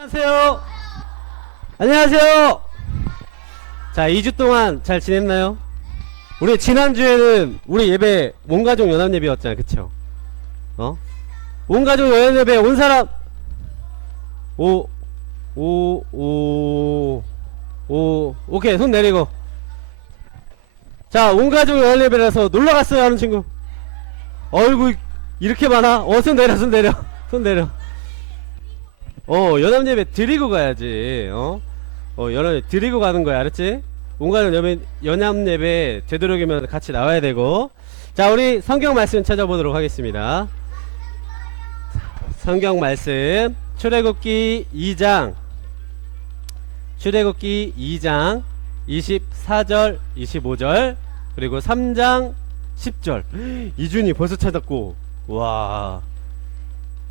안녕하세요. 안녕하세요. 자, 2주 동안 잘 지냈나요? 우리 지난주에는 우리 예배 온가족 연합 예배였잖아, 그쵸? 온가족 연합 예배 온 사람 오케이, 손 내리고. 자, 온가족 연합 예배라서 놀러 갔어요 하는 친구. 어이구, 이렇게 많아? 손 내려, 손 내려, 손 내려. 연합 예배 드리고 가야지. 연합 예배 드리고 가는 거야, 알았지? 온가족 연합 예배 되도록이면 같이 나와야 되고. 자, 우리 성경 말씀 찾아보도록 하겠습니다. 성경 말씀 출애굽기 2장 24절 25절 그리고 3장 10절. 이준이 벌써 찾았고, 와,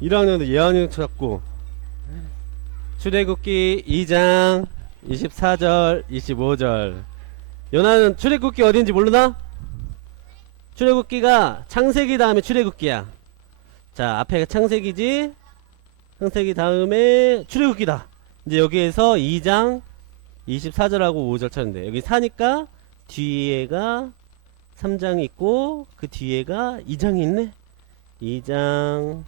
1학년도 예학년 찾았고. 출애굽기 2장 24절 25절. 연하는 출애굽기 어딘지 모르나? 출애굽기가 창세기 다음에 출애굽기야. 자, 앞에가 창세기지, 창세기 다음에 출애굽기다. 이제 여기에서 2장 24절하고 5절 찾는데, 여기 4니까 뒤에가 3장이 있고 그 뒤에가 2장이 있네. 2장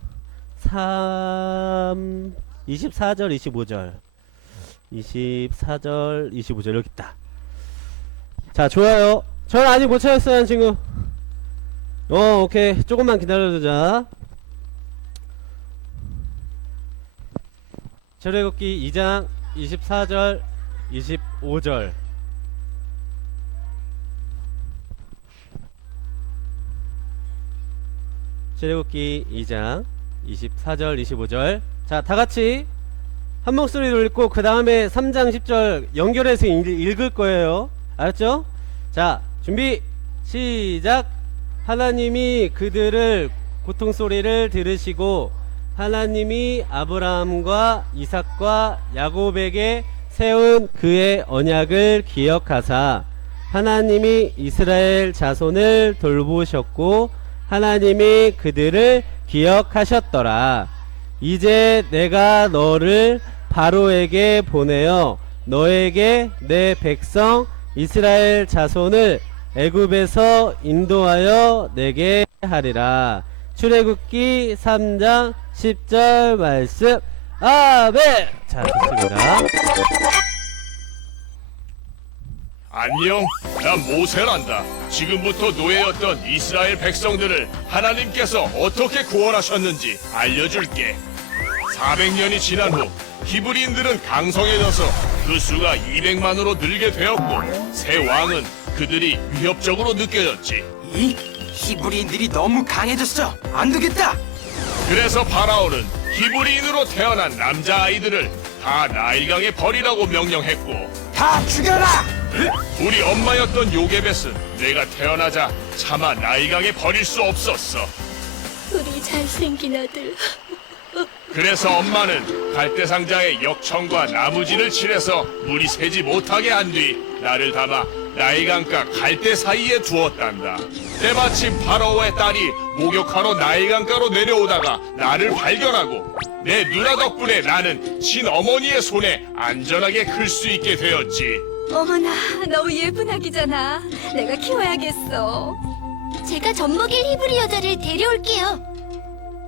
3 24절 25절 24절 25절 여기 있다. 자, 좋아요. 저는 아직 못 찾았어요 한 친구. 오케이, 조금만 기다려주자. 출애굽기 2장 24절 25절. 출애굽기 2장 24절 25절. 자, 다같이 한 목소리로 읽고 그 다음에 3장 10절 연결해서 읽을 거예요. 알았죠? 자, 준비 시작. 하나님이 그들을 고통소리를 들으시고 하나님이 아브라함과 이삭과 야곱에게 세운 그의 언약을 기억하사 하나님이 이스라엘 자손을 돌보셨고 하나님이 그들을 기억하셨더라. 이제 내가 너를 바로에게 보내어 너에게 내 백성 이스라엘 자손을 애굽에서 인도하여 내게 하리라. 출애굽기 3장 10절 말씀. 아멘. 자, 좋습니다. 안녕, 난 모세란다. 지금부터 노예였던 이스라엘 백성들을 하나님께서 어떻게 구원하셨는지 알려줄게. 400년이 지난 후 히브리인들은 강성해져서 그 수가 200만으로 늘게 되었고 새 왕은 그들이 위협적으로 느껴졌지. 이 히브리인들이 너무 강해졌어. 안 되겠다. 그래서 파라오는 히브리인으로 태어난 남자아이들을 다 나일강에 버리라고 명령했고, 다 죽여라. 우리 엄마였던 요게벳은 내가 태어나자 차마 나일강에 버릴 수 없었어. 우리 잘생긴 아들. 그래서 엄마는 갈대상자에 역청과 나무진을 칠해서 물이 새지 못하게 한 뒤 나를 담아 나일강가 갈대 사이에 두었단다. 때마침 파라오의 딸이 목욕하러 나일강가로 내려오다가 나를 발견하고 내 누나 덕분에 나는 친어머니의 손에 안전하게 클 수 있게 되었지. 어머나, 너무 예쁜 아기잖아. 내가 키워야겠어. 제가 젖먹일 히브리 여자를 데려올게요.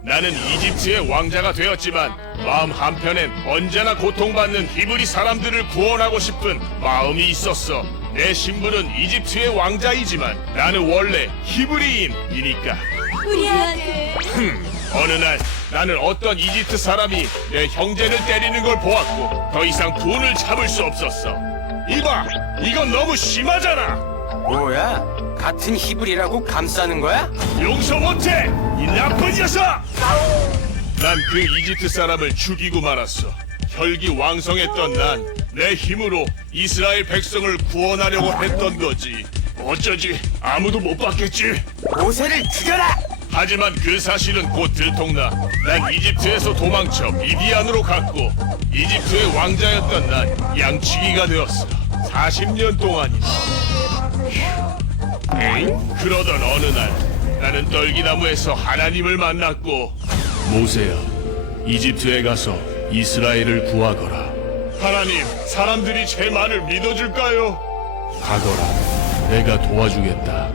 나는 이집트의 왕자가 되었지만 마음 한편엔 언제나 고통받는 히브리 사람들을 구원하고 싶은 마음이 있었어. 내 신분은 이집트의 왕자이지만 나는 원래 히브리인이니까. 우리 아들. 어느 날 나는 어떤 이집트 사람이 내 형제를 때리는 걸 보았고 더 이상 분을 참을 수 없었어. 이봐, 이건 너무 심하잖아. 뭐야? 같은 히브리라고 감싸는 거야? 용서 못해, 이 나쁜 녀석! 난 그 이집트 사람을 죽이고 말았어. 혈기 왕성했던 난 내 힘으로 이스라엘 백성을 구원하려고 했던 거지. 어쩌지 아무도 못 봤겠지. 모세를 죽여라. 하지만 그 사실은 곧 들통나. 난 이집트에서 도망쳐 미디안으로 갔고 이집트의 왕자였던 난 양치기가 되었어. 40년 동안이나. 그러던 어느 날 나는 떨기나무에서 하나님을 만났고, 모세야, 이집트에 가서 이스라엘을 구하거라. 하나님, 사람들이 제 말을 믿어줄까요? 가거라. 내가 도와주겠다.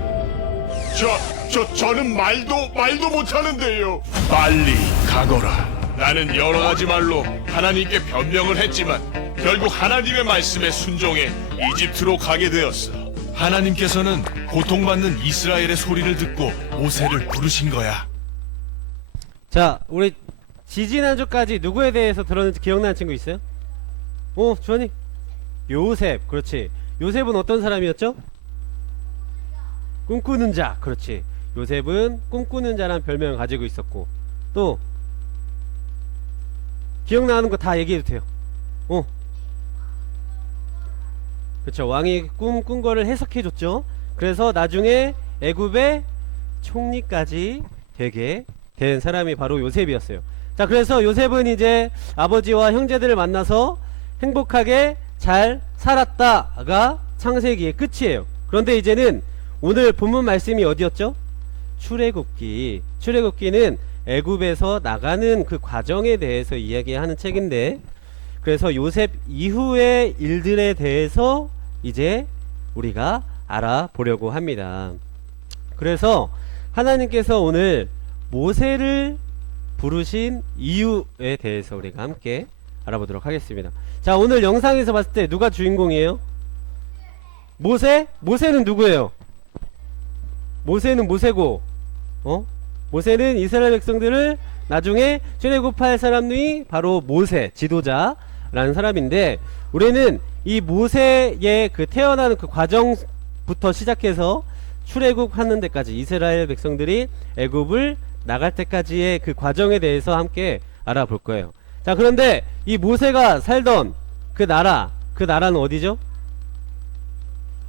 저는 말도 못하는데요. 빨리 가거라. 나는 여러 가지 말로 하나님께 변명을 했지만 결국 하나님의 말씀에 순종해 이집트로 가게 되었어. 하나님께서는 고통받는 이스라엘의 소리를 듣고 모세를 부르신 거야. 자, 우리 지지난주까지 누구에 대해서 들었는지 기억나는 친구 있어요? 주원이. 요셉. 그렇지. 요셉은 어떤 사람이었죠? 꿈꾸는 자. 그렇지. 요셉은 꿈꾸는 자란 별명을 가지고 있었고, 또 기억나는 거 다 얘기해도 돼요. 그렇죠. 왕이 꾼 거를 해석해 줬죠. 그래서 나중에 애굽의 총리까지 되게 된 사람이 바로 요셉이었어요. 자, 그래서 요셉은 이제 아버지와 형제들을 만나서 행복하게 잘 살았다가 창세기의 끝이에요. 그런데 이제는 오늘 본문 말씀이 어디였죠? 출애굽기. 출애굽기는 애굽에서 나가는 그 과정에 대해서 이야기하는 책인데, 그래서 요셉 이후의 일들에 대해서 이제 우리가 알아보려고 합니다. 그래서 하나님께서 오늘 모세를 부르신 이유에 대해서 우리가 함께 알아보도록 하겠습니다. 자, 오늘 영상에서 봤을 때 누가 주인공이에요? 모세? 모세는 누구예요? 모세는 모세고, 모세는 이스라엘 백성들을 나중에 출애굽할 사람이 바로 모세, 지도자라는 사람인데, 우리는 이 모세의 그 태어나는 그 과정부터 시작해서 출애굽하는 데까지, 이스라엘 백성들이 애굽을 나갈 때까지의 그 과정에 대해서 함께 알아볼 거예요. 자, 그런데 이 모세가 살던 그 나라는 어디죠?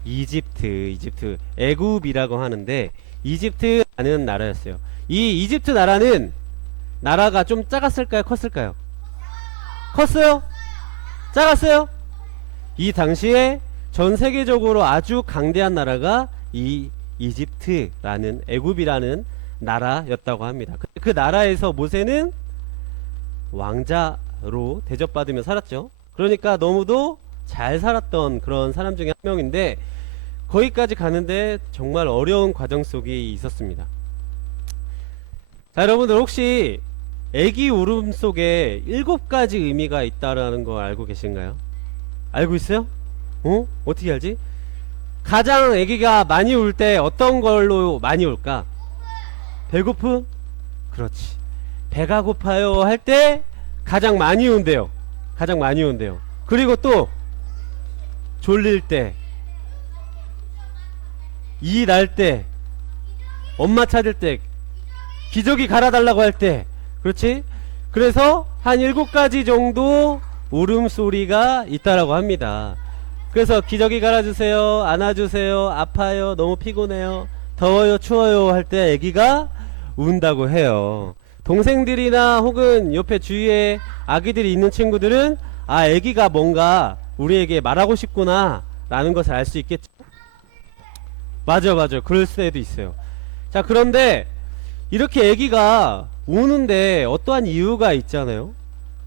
이집트. 애굽이라고 하는데 이집트라는 나라였어요. 이 이집트 나라가 좀 작았을까요? 컸을까요? 컸어요? 작았어요? 이 당시에 전 세계적으로 아주 강대한 나라가 이 이집트라는, 애굽이라는 나라였다고 합니다. 그 나라에서 모세는 왕자로 대접받으며 살았죠. 그러니까 너무도 잘 살았던 그런 사람 중에 한 명인데, 거기까지 가는데 정말 어려운 과정 속에 있었습니다. 자, 여러분들 혹시 애기 울음 속에 7가지 의미가 있다라는 거 알고 계신가요? 알고 있어요? 어떻게 알지? 가장 애기가 많이 울 때 어떤 걸로 많이 울까? 배고픔? 그렇지. 배가 고파요 할 때 가장 많이 운대요. 가장 많이 운대요. 그리고 또 졸릴 때, 이 날 때, 엄마 찾을 때, 기저귀 갈아달라고 할 때, 그렇지? 그래서 한 7가지 정도 울음소리가 있다라고 합니다. 그래서 기저귀 갈아주세요, 안아주세요, 아파요, 너무 피곤해요, 더워요, 추워요 할 때 아기가 운다고 해요. 동생들이나 혹은 옆에 주위에 아기들이 있는 친구들은 아기가 뭔가 우리에게 말하고 싶구나 라는 것을 알 수 있겠죠. 맞아 그럴 수도 있어요. 자, 그런데 이렇게 아기가 우는데 어떠한 이유가 있잖아요.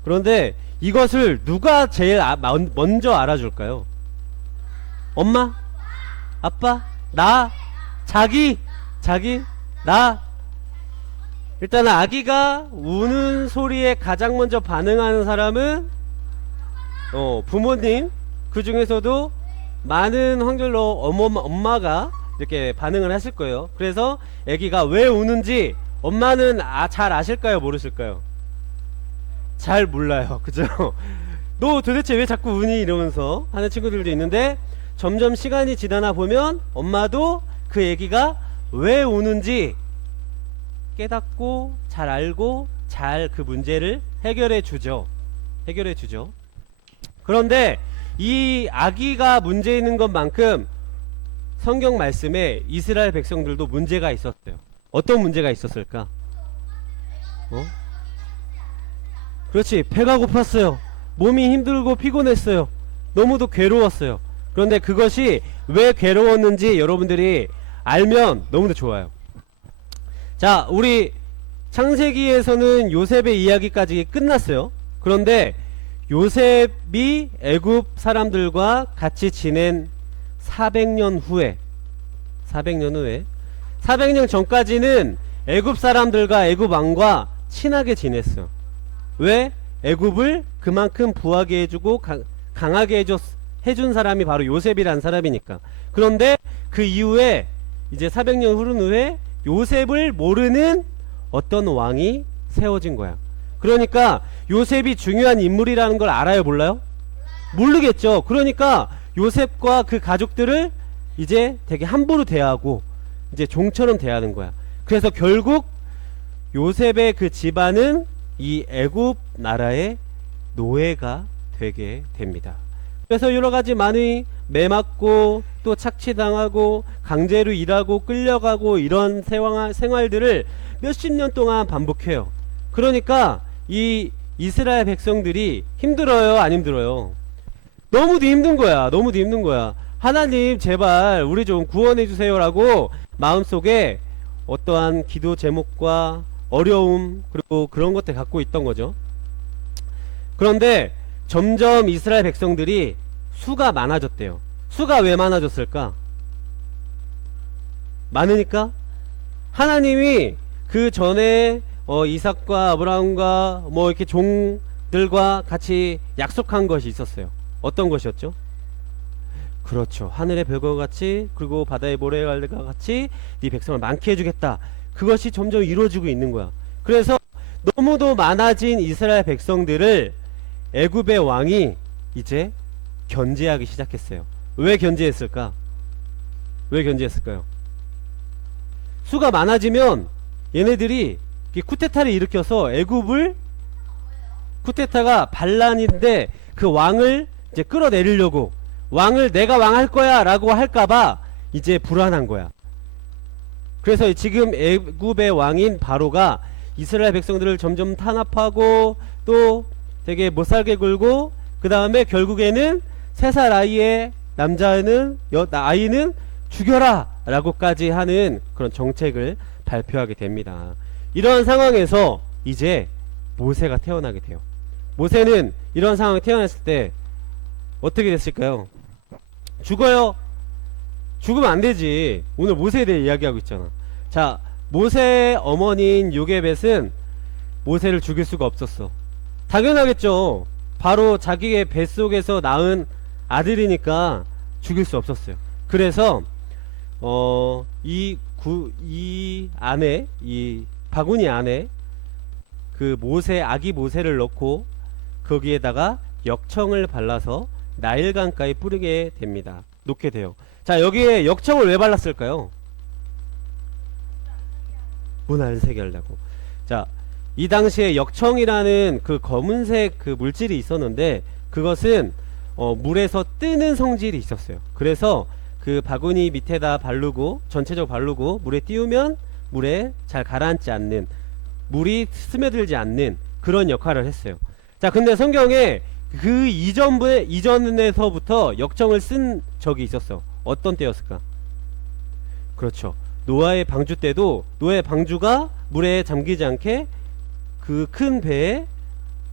그런데 이것을 누가 제일 먼저 알아줄까요? 엄마? 아빠? 나? 자기? 나? 일단 아기가 우는 소리에 가장 먼저 반응하는 사람은 부모님. 그 중에서도 많은 확률로 엄마가 이렇게 반응을 하실 거예요. 그래서 아기가 왜 우는지 엄마는 잘 아실까요? 모르실까요? 잘 몰라요. 그죠? 너 도대체 왜 자꾸 우니? 이러면서 하는 친구들도 있는데, 점점 시간이 지나나 보면 엄마도 그 아기가 왜 우는지 깨닫고 잘 알고 잘 그 문제를 해결해 주죠. 그런데 이 아기가 문제 있는 것만큼 성경 말씀에 이스라엘 백성들도 문제가 있었어요. 어떤 문제가 있었을까? 그렇지. 배가 고팠어요. 몸이 힘들고 피곤했어요. 너무도 괴로웠어요. 그런데 그것이 왜 괴로웠는지 여러분들이 알면 너무도 좋아요. 자, 우리 창세기에서는 요셉의 이야기까지 끝났어요. 그런데 요셉이 애굽 사람들과 같이 지낸 400년 후에 400년 전까지는 애굽 사람들과 애굽 왕과 친하게 지냈어. 왜? 애굽을 그만큼 부하게 해주고 강하게 해준 사람이 바로 요셉이란 사람이니까. 그런데 그 이후에 이제 400년 흐른 후에 요셉을 모르는 어떤 왕이 세워진 거야. 그러니까 요셉이 중요한 인물이라는 걸 알아요, 몰라요? 모르겠죠. 그러니까 요셉과 그 가족들을 이제 되게 함부로 대하고 이제 종처럼 대하는 거야. 그래서 결국 요셉의 그 집안은 이 애굽 나라의 노예가 되게 됩니다. 그래서 여러가지 많이 매맞고 또 착취당하고 강제로 일하고 끌려가고 이런 생활들을 몇십 년 동안 반복해요. 그러니까 이 이스라엘 백성들이 힘들어요, 안 힘들어요? 너무도 힘든 거야. 너무도 힘든 거야. 하나님 제발 우리 좀 구원해 주세요 라고 마음속에 어떠한 기도 제목과 어려움 그리고 그런 것들 갖고 있던 거죠. 그런데 점점 이스라엘 백성들이 수가 많아졌대요. 수가 왜 많아졌을까? 많으니까? 하나님이 그 전에 이삭과 아브라함과 뭐 이렇게 종들과 같이 약속한 것이 있었어요. 어떤 것이었죠? 그렇죠. 하늘의 별과 같이 그리고 바다의 모래알과 같이 네 백성을 많게 해주겠다. 그것이 점점 이루어지고 있는 거야. 그래서 너무도 많아진 이스라엘 백성들을 애굽의 왕이 이제 견제하기 시작했어요. 왜 견제했을까? 왜 견제했을까요? 수가 많아지면 얘네들이 쿠데타를 일으켜서 애굽을, 쿠데타가 반란인데 그 왕을 이제 끌어내리려고, 왕을 내가 왕할 거야 라고 할까봐 이제 불안한 거야. 그래서 지금 애굽의 왕인 바로가 이스라엘 백성들을 점점 탄압하고 또 되게 못살게 굴고 그 다음에 결국에는 3살 아이의 아이는 죽여라 라고까지 하는 그런 정책을 발표하게 됩니다. 이런 상황에서 이제 모세가 태어나게 돼요. 모세는 이런 상황에 태어났을 때 어떻게 됐을까요? 죽어요. 죽으면 안 되지. 오늘 모세에 대해 이야기하고 있잖아. 자, 모세의 어머니인 요게벳은 모세를 죽일 수가 없었어. 당연하겠죠. 바로 자기의 뱃속에서 낳은 아들이니까 죽일 수 없었어요. 그래서 이 바구니 안에 그 아기 모세를 넣고 거기에다가 역청을 발라서 나일강가에 뿌리게 됩니다. 놓게 돼요. 자, 여기에 역청을 왜 발랐을까요? 문 안 새게 하려고. 자, 이 당시에 역청이라는 그 검은색 그 물질이 있었는데 그것은 물에서 뜨는 성질이 있었어요. 그래서 그 바구니 밑에다 바르고 전체적으로 바르고 물에 띄우면 물에 잘 가라앉지 않는, 물이 스며들지 않는 그런 역할을 했어요. 자, 근데 성경에 그 이전에서부터 역청을 쓴 적이 있었어. 어떤 때였을까? 그렇죠. 노아의 방주 때도 노아의 방주가 물에 잠기지 않게 그 큰 배에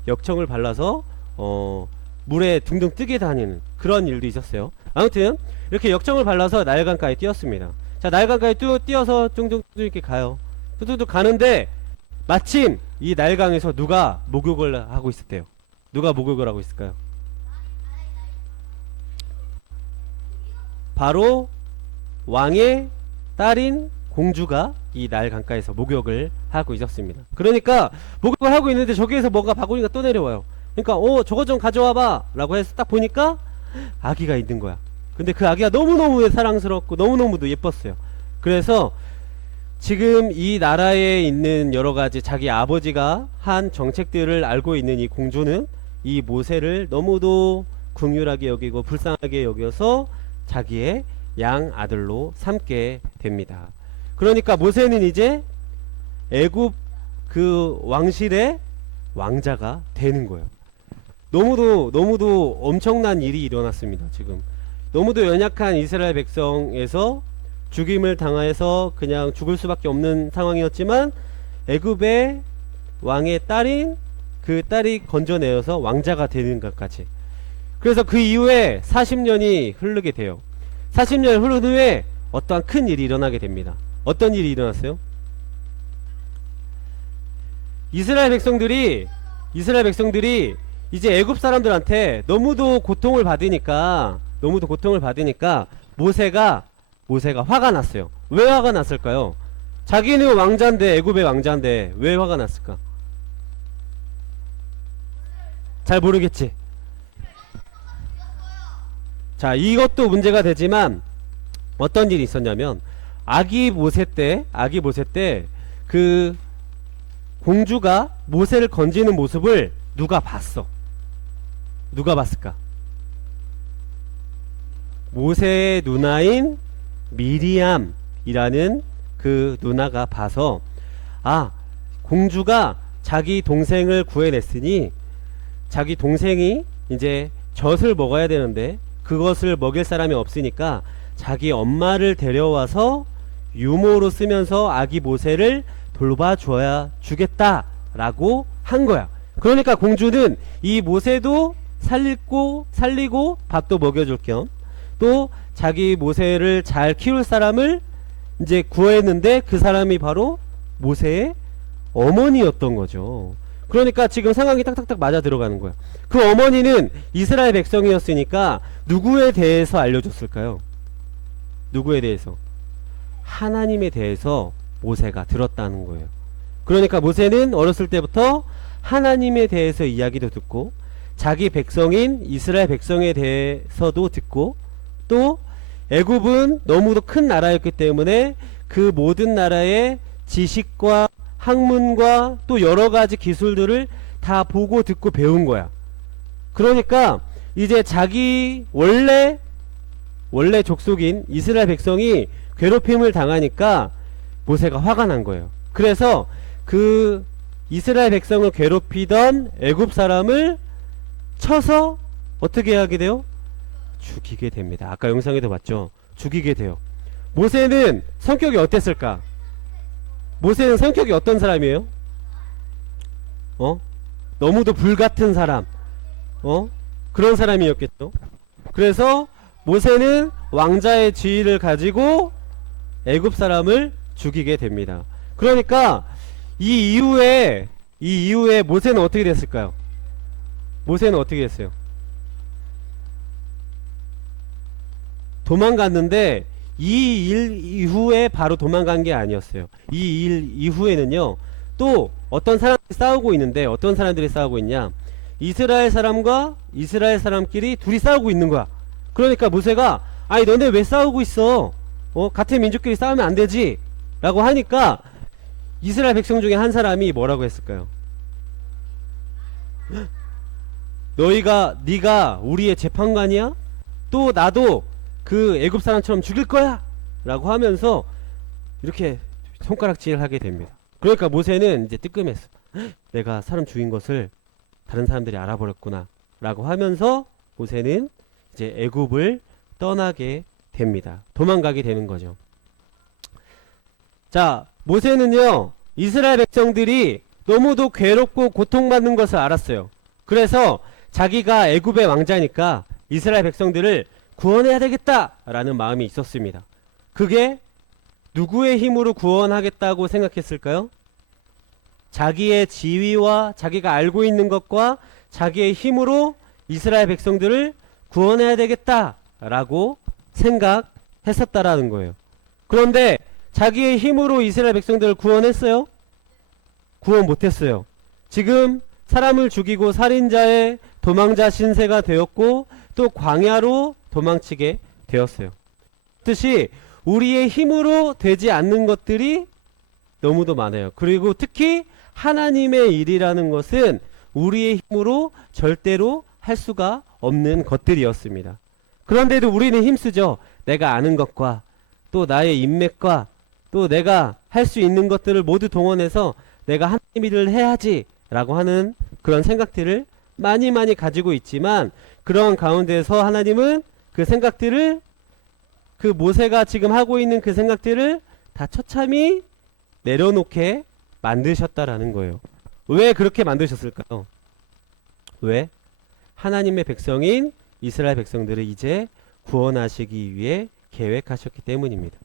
역청을 발라서 물에 둥둥 뜨게 다니는 그런 일도 있었어요. 아무튼 이렇게 역청을 발라서 나일강가에 띄었습니다. 자, 나일강가에 쭉 띄어서 둥둥 이렇게 가요. 뚝뚝뚝 가는데 마침 이 나일강에서 누가 목욕을 하고 있었대요. 누가 목욕을 하고 있을까요? 바로 왕의 딸인 공주가 이 나일 강가에서 목욕을 하고 있었습니다. 그러니까 목욕을 하고 있는데 저기에서 뭔가 바구니가 또 내려와요. 그러니까 저거 좀 가져와봐 라고 해서 딱 보니까 아기가 있는 거야. 근데 그 아기가 너무너무 사랑스럽고 너무너무도 예뻤어요. 그래서 지금 이 나라에 있는 여러가지 자기 아버지가 한 정책들을 알고 있는 이 공주는 이 모세를 너무도 긍휼하게 여기고 불쌍하게 여겨서 자기의 양 아들로 삼게 됩니다. 그러니까 모세는 이제 애굽 그 왕실의 왕자가 되는 거예요. 너무도 엄청난 일이 일어났습니다. 지금 너무도 연약한 이스라엘 백성에서 죽임을 당해서 그냥 죽을 수밖에 없는 상황이었지만 애굽의 왕의 딸인 그 딸이 건져내어서 왕자가 되는 것까지. 그래서 그 이후에 40년이 흐르게 돼요. 40년 흐른 후에 어떠한 큰 일이 일어나게 됩니다. 어떤 일이 일어났어요? 이스라엘 백성들이 이제 애굽 사람들한테 너무도 고통을 받으니까 모세가 화가 났어요. 왜 화가 났을까요? 자기는 왕자인데, 애굽의 왕자인데 왜 화가 났을까? 잘 모르겠지. 자, 이것도 문제가 되지만 어떤 일이 있었냐면 아기 모세 때 그 공주가 모세를 건지는 모습을 누가 봤어? 누가 봤을까? 모세의 누나인 미리암이라는 그 누나가 봐서, 아, 공주가 자기 동생을 구해냈으니 자기 동생이 이제 젖을 먹어야 되는데 그것을 먹일 사람이 없으니까 자기 엄마를 데려와서 유모로 쓰면서 아기 모세를 돌봐줘야 주겠다라고 한 거야. 그러니까 공주는 이 모세도 살리고 밥도 먹여줄 겸 또 자기 모세를 잘 키울 사람을 이제 구했는데 그 사람이 바로 모세의 어머니였던 거죠. 그러니까 지금 상황이 딱딱딱 맞아 들어가는 거야. 그 어머니는 이스라엘 백성이었으니까 누구에 대해서 알려줬을까요? 누구에 대해서? 하나님에 대해서 모세가 들었다는 거예요. 그러니까 모세는 어렸을 때부터 하나님에 대해서 이야기도 듣고 자기 백성인 이스라엘 백성에 대해서도 듣고 또 애굽은 너무도 큰 나라였기 때문에 그 모든 나라의 지식과 학문과 또 여러가지 기술들을 다 보고 듣고 배운 거야. 그러니까 이제 자기 원래 족속인 이스라엘 백성이 괴롭힘을 당하니까 모세가 화가 난 거예요. 그래서 그 이스라엘 백성을 괴롭히던 애굽 사람을 쳐서 어떻게 하게 돼요? 죽이게 됩니다. 아까 영상에도 봤죠? 죽이게 돼요. 모세는 성격이 어땠을까? 모세는 성격이 어떤 사람이에요? 너무도 불같은 사람, 그런 사람이었겠죠. 그래서 모세는 왕자의 지위를 가지고 애굽 사람을 죽이게 됩니다. 그러니까 이 이후에 모세는 어떻게 됐을까요? 모세는 어떻게 됐어요? 도망갔는데 이 일 이후에 바로 도망간 게 아니었어요. 이 일 이후에는요, 또 어떤 사람들이 싸우고 있는데 어떤 사람들이 싸우고 있냐? 이스라엘 사람과 이스라엘 사람끼리 둘이 싸우고 있는 거야. 그러니까 모세가, 아니 너네 왜 싸우고 있어? 같은 민족끼리 싸우면 안 되지? 라고 하니까 이스라엘 백성 중에 한 사람이 뭐라고 했을까요? 네가 우리의 재판관이야? 또 나도 그 애굽 사람처럼 죽일 거야? 라고 하면서 이렇게 손가락질을 하게 됩니다. 그러니까 모세는 이제 뜨끔했어. 내가 사람 죽인 것을 다른 사람들이 알아버렸구나 라고 하면서 모세는 이제 애굽을 떠나게 됩니다. 도망가게 되는 거죠. 자, 모세는요, 이스라엘 백성들이 너무도 괴롭고 고통받는 것을 알았어요. 그래서 자기가 애굽의 왕자니까 이스라엘 백성들을 구원해야 되겠다라는 마음이 있었습니다. 그게 누구의 힘으로 구원하겠다고 생각했을까요? 자기의 지위와 자기가 알고 있는 것과 자기의 힘으로 이스라엘 백성들을 구원해야 되겠다라고 생각했었다라는 거예요. 그런데 자기의 힘으로 이스라엘 백성들을 구원했어요? 구원 못했어요. 지금 사람을 죽이고 살인자의 도망자 신세가 되었고 또 광야로 도망치게 되었어요. 뜻이 우리의 힘으로 되지 않는 것들이 너무도 많아요. 그리고 특히 하나님의 일이라는 것은 우리의 힘으로 절대로 할 수가 없는 것들이었습니다. 그런데도 우리는 힘쓰죠. 내가 아는 것과 또 나의 인맥과 또 내가 할 수 있는 것들을 모두 동원해서 내가 하나님 일을 해야지 라고 하는 그런 생각들을 많이 가지고 있지만, 그런 가운데서 하나님은 그 생각들을, 그 모세가 지금 하고 있는 그 생각들을 다 처참히 내려놓게 만드셨다라는 거예요. 왜 그렇게 만드셨을까요? 왜? 하나님의 백성인 이스라엘 백성들을 이제 구원하시기 위해 계획하셨기 때문입니다.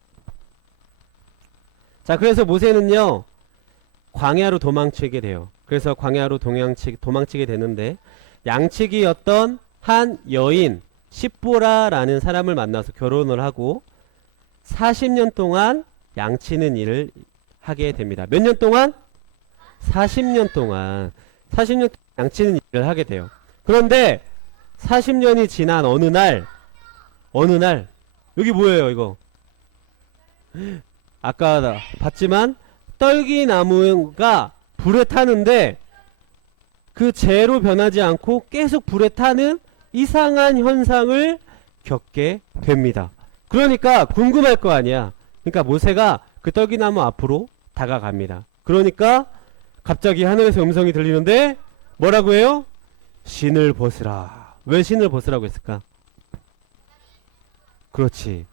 자, 그래서 모세는요 광야로 도망치게 돼요. 그래서 광야로 도망치게 되는데 양치기였던 한 여인 십보라라는 사람을 만나서 결혼을 하고 40년 동안 양치는 일을 하게 됩니다. 몇 년 동안? 40년 동안 양치는 일을 하게 돼요. 그런데 40년이 지난 어느 날 여기 뭐예요 이거? 아까 봤지만 떨기나무가 불에 타는데 그 재로 변하지 않고 계속 불에 타는 이상한 현상을 겪게 됩니다. 그러니까 궁금할 거 아니야. 그러니까 모세가 그 떨기나무 앞으로 다가갑니다. 그러니까 갑자기 하늘에서 음성이 들리는데 뭐라고 해요? 신을 벗으라. 왜 신을 벗으라고 했을까? 그렇지.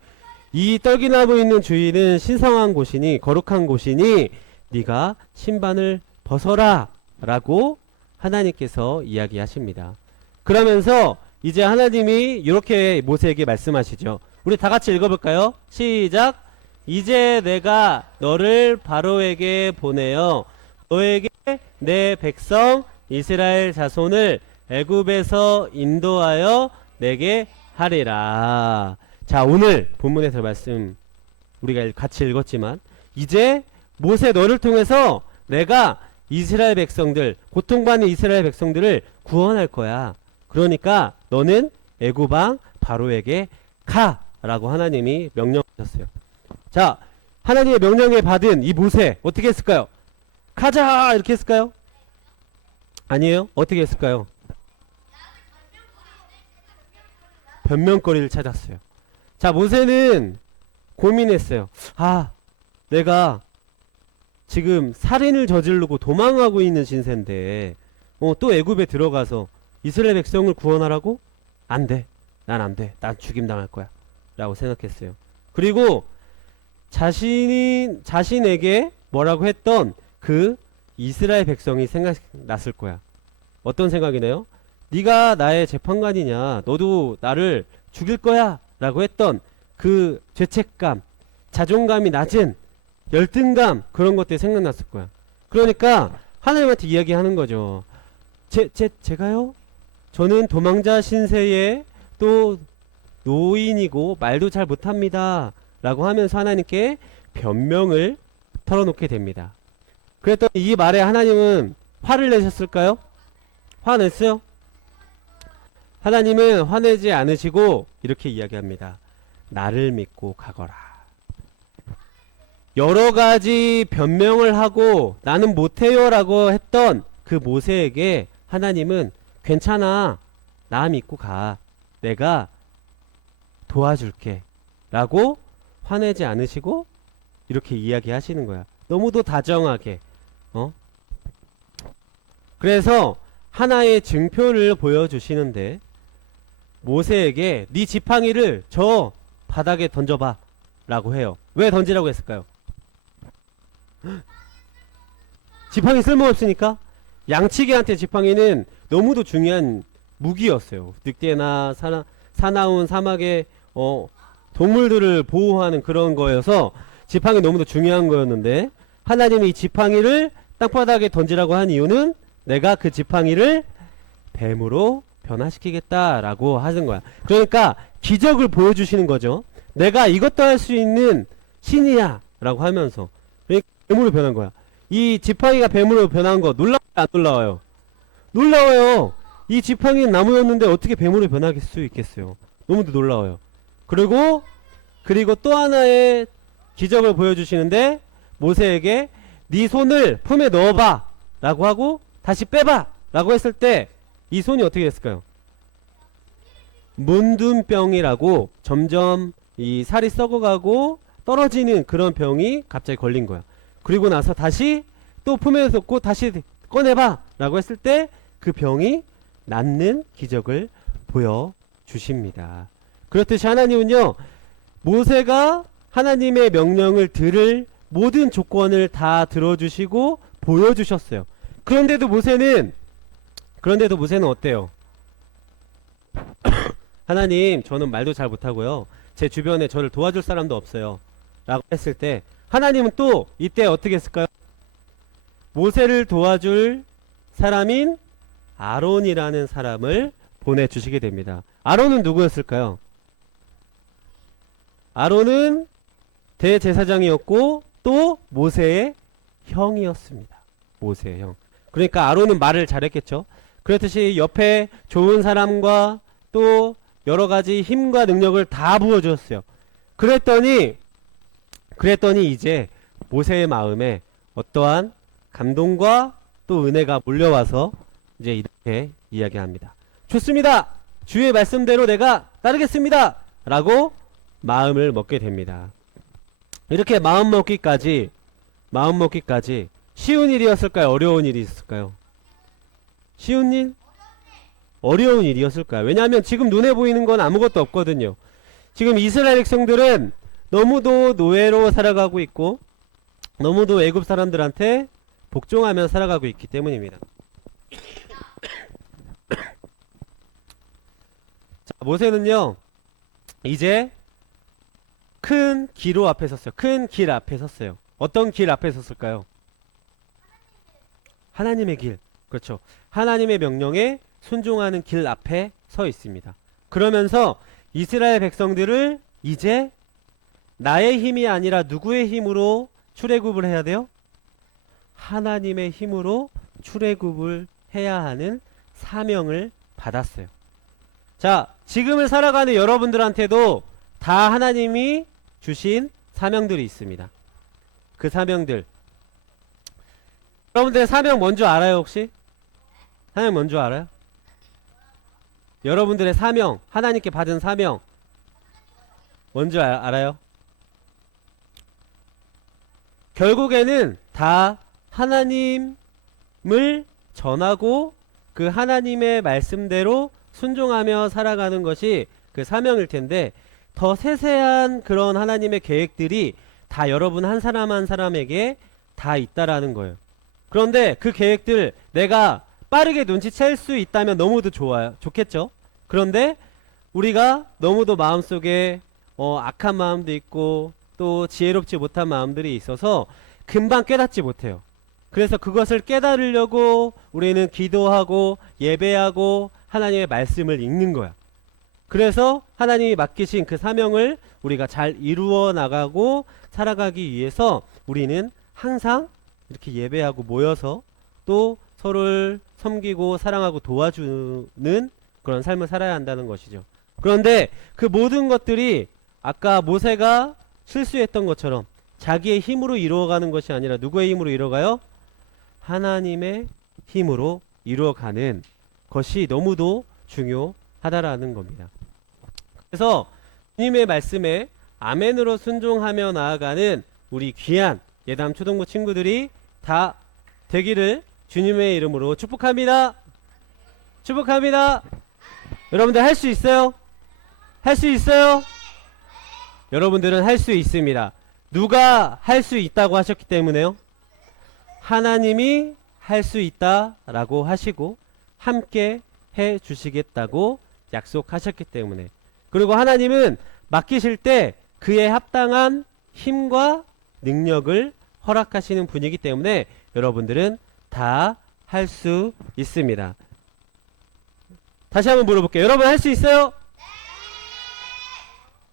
이 떨기나무 있는 주위는 신성한 곳이니 거룩한 곳이니 네가 신반을 벗어라 라고 하나님께서 이야기하십니다. 그러면서 이제 하나님이 이렇게 모세에게 말씀하시죠. 우리 다 같이 읽어볼까요? 시작. 이제 내가 너를 바로에게 보내어 너에게 내 백성 이스라엘 자손을 애굽에서 인도하여 내게 하리라. 자, 오늘 본문에서 말씀 우리가 같이 읽었지만 이제 모세 너를 통해서 내가 이스라엘 백성들, 고통받는 이스라엘 백성들을 구원할 거야. 그러니까 너는 애굽 왕 바로에게 가라고 하나님이 명령하셨어요. 자, 하나님의 명령에 받은 이 모세 어떻게 했을까요? 가자 이렇게 했을까요? 아니에요. 어떻게 했을까요? 변명거리를 찾았어요. 자, 모세는 고민했어요. 아, 내가 지금 살인을 저지르고 도망하고 있는 신세인데 또 애굽에 들어가서 이스라엘 백성을 구원하라고? 안 돼. 난 안 돼. 난 죽임당할 거야. 라고 생각했어요. 그리고 자신에게 뭐라고 했던 그 이스라엘 백성이 생각났을 거야. 어떤 생각이네요? 네가 나의 재판관이냐? 너도 나를 죽일 거야? 라고 했던 그 죄책감, 자존감이 낮은 열등감, 그런 것들이 생각났을 거야. 그러니까 하나님한테 이야기하는 거죠. 제가요? 저는 도망자 신세에 또 노인이고 말도 잘 못합니다 라고 하면서 하나님께 변명을 털어놓게 됩니다. 그랬더니 이 말에 하나님은 화를 내셨을까요? 화냈어요? 하나님은 화내지 않으시고 이렇게 이야기합니다. 나를 믿고 가거라. 여러가지 변명을 하고 나는 못해요 라고 했던 그 모세에게 하나님은 괜찮아, 나 믿고 가, 내가 도와줄게 라고 화내지 않으시고 이렇게 이야기하시는 거야. 너무도 다정하게. 그래서 하나의 증표를 보여주시는데 모세에게 네 지팡이를 저 바닥에 던져봐 라고 해요. 왜 던지라고 했을까요? 지팡이 쓸모없으니까. 양치기한테 지팡이는 너무도 중요한 무기였어요. 늑대나 사나운 사막의 동물들을 보호하는 그런 거여서 지팡이 너무도 중요한 거였는데 하나님이 이 지팡이를 땅바닥에 던지라고 한 이유는 내가 그 지팡이를 뱀으로 변화시키겠다라고 하는 거야. 그러니까 기적을 보여주시는 거죠. 내가 이것도 할 수 있는 신이야 라고 하면서 뱀으로 변한 거야. 이 지팡이가 뱀으로 변한 거 놀라워요 안 놀라워요? 놀라워요. 이 지팡이는 나무였는데 어떻게 뱀으로 변할 수 있겠어요? 너무도 놀라워요. 그리고 또 하나의 기적을 보여주시는데 모세에게 네 손을 품에 넣어봐 라고 하고 다시 빼봐 라고 했을 때 이 손이 어떻게 됐을까요? 문둥병이라고 점점 이 살이 썩어가고 떨어지는 그런 병이 갑자기 걸린 거야. 그리고 나서 다시 또 품에 넣고 다시 꺼내봐 라고 했을 때 그 병이 낫는 기적을 보여주십니다. 그렇듯이 하나님은요, 모세가 하나님의 명령을 들을 모든 조건을 다 들어주시고 보여주셨어요. 그런데도 모세는 그런데도 모세는 어때요? 하나님, 저는 말도 잘 못하고요. 제 주변에 저를 도와줄 사람도 없어요. 라고 했을 때 하나님은 또 이때 어떻게 했을까요? 모세를 도와줄 사람인 아론이라는 사람을 보내주시게 됩니다. 아론은 누구였을까요? 아론은 대제사장이었고 또 모세의 형이었습니다. 모세의 형. 그러니까 아론은 말을 잘했겠죠. 그렇듯이 옆에 좋은 사람과 또 여러가지 힘과 능력을 다 부어주었어요. 그랬더니 이제 모세의 마음에 어떠한 감동과 또 은혜가 몰려와서 이제 이렇게 이야기합니다. 좋습니다. 주의 말씀대로 내가 따르겠습니다. 라고 마음을 먹게 됩니다. 이렇게 마음 먹기까지 쉬운 일이었을까요? 어려운 일이 있을까요? 쉬운 일? 어려운 일이었을까요? 왜냐하면 지금 눈에 보이는 건 아무것도 없거든요. 지금 이스라엘 백성들은 너무도 노예로 살아가고 있고 너무도 애굽 사람들한테 복종하며 살아가고 있기 때문입니다. 자, 모세는요 이제 큰 기로 앞에 섰어요. 큰 길 앞에 섰어요. 어떤 길 앞에 섰을까요? 하나님의 길. 그렇죠. 하나님의 명령에 순종하는 길 앞에 서 있습니다. 그러면서 이스라엘 백성들을 이제 나의 힘이 아니라 누구의 힘으로 출애굽을 해야 돼요? 하나님의 힘으로 출애굽을 해야 하는 사명을 받았어요. 자, 지금을 살아가는 여러분들한테도 다 하나님이 주신 사명들이 있습니다. 그 사명들. 여러분들 사명 뭔 줄 알아요, 혹시? 사명 뭔 줄 알아요? 여러분들의 사명, 하나님께 받은 사명 뭔 줄 알아요? 결국에는 다 하나님을 전하고 그 하나님의 말씀대로 순종하며 살아가는 것이 그 사명일 텐데, 더 세세한 그런 하나님의 계획들이 다 여러분 한 사람 한 사람에게 다 있다라는 거예요. 그런데 그 계획들 내가 빠르게 눈치챌 수 있다면 너무도 좋겠죠. 그런데 우리가 너무도 마음속에 악한 마음도 있고 또 지혜롭지 못한 마음들이 있어서 금방 깨닫지 못해요. 그래서 그것을 깨달으려고 우리는 기도하고 예배하고 하나님의 말씀을 읽는 거야. 그래서 하나님이 맡기신 그 사명을 우리가 잘 이루어 나가고 살아가기 위해서 우리는 항상 이렇게 예배하고 모여서 또 서로를 섬기고 사랑하고 도와주는 그런 삶을 살아야 한다는 것이죠. 그런데 그 모든 것들이 아까 모세가 실수했던 것처럼 자기의 힘으로 이루어가는 것이 아니라 누구의 힘으로 이루어가요? 하나님의 힘으로 이루어가는 것이 너무도 중요하다라는 겁니다. 그래서 주님의 말씀에 아멘으로 순종하며 나아가는 우리 귀한 예담 초등부 친구들이 다 되기를 주님의 이름으로 축복합니다. 축복합니다. 여러분들 할 수 있어요? 할 수 있어요? 여러분들은 할 수 있습니다. 누가 할 수 있다고 하셨기 때문에요? 하나님이 할 수 있다라고 하시고 함께 해 주시겠다고 약속하셨기 때문에, 그리고 하나님은 맡기실 때 그에 합당한 힘과 능력을 허락하시는 분이기 때문에 여러분들은 다 할 수 있습니다. 다시 한번 물어볼게요. 여러분 할 수 있어요?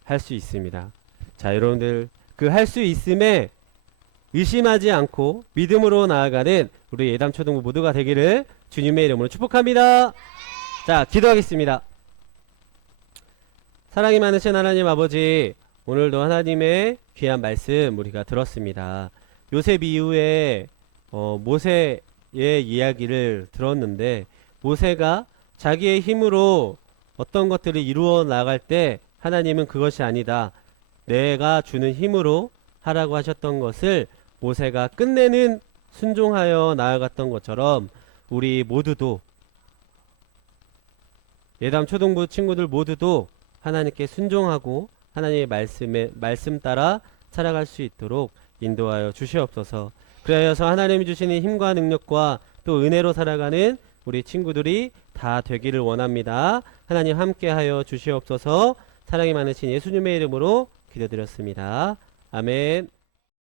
할 수 있습니다. 자, 여러분들 그 할 수 있음에 의심하지 않고 믿음으로 나아가는 우리 예담초등부 모두가 되기를 주님의 이름으로 축복합니다. 자, 기도하겠습니다. 사랑이 많으신 하나님 아버지, 오늘도 하나님의 귀한 말씀 우리가 들었습니다. 요셉 이후에 모세의 이야기를 들었는데, 모세가 자기의 힘으로 어떤 것들을 이루어 나갈 때 하나님은 그것이 아니다, 내가 주는 힘으로 하라고 하셨던 것을 모세가 끝내는 순종하여 나아갔던 것처럼 우리 모두도, 예담 초등부 친구들 모두도 하나님께 순종하고 하나님의 말씀 따라 살아갈 수 있도록 인도하여 주시옵소서. 그래서 하나님이 주시는 힘과 능력과 또 은혜로 살아가는 우리 친구들이 다 되기를 원합니다. 하나님 함께하여 주시옵소서. 사랑이 많으신 예수님의 이름으로 기도드렸습니다. 아멘.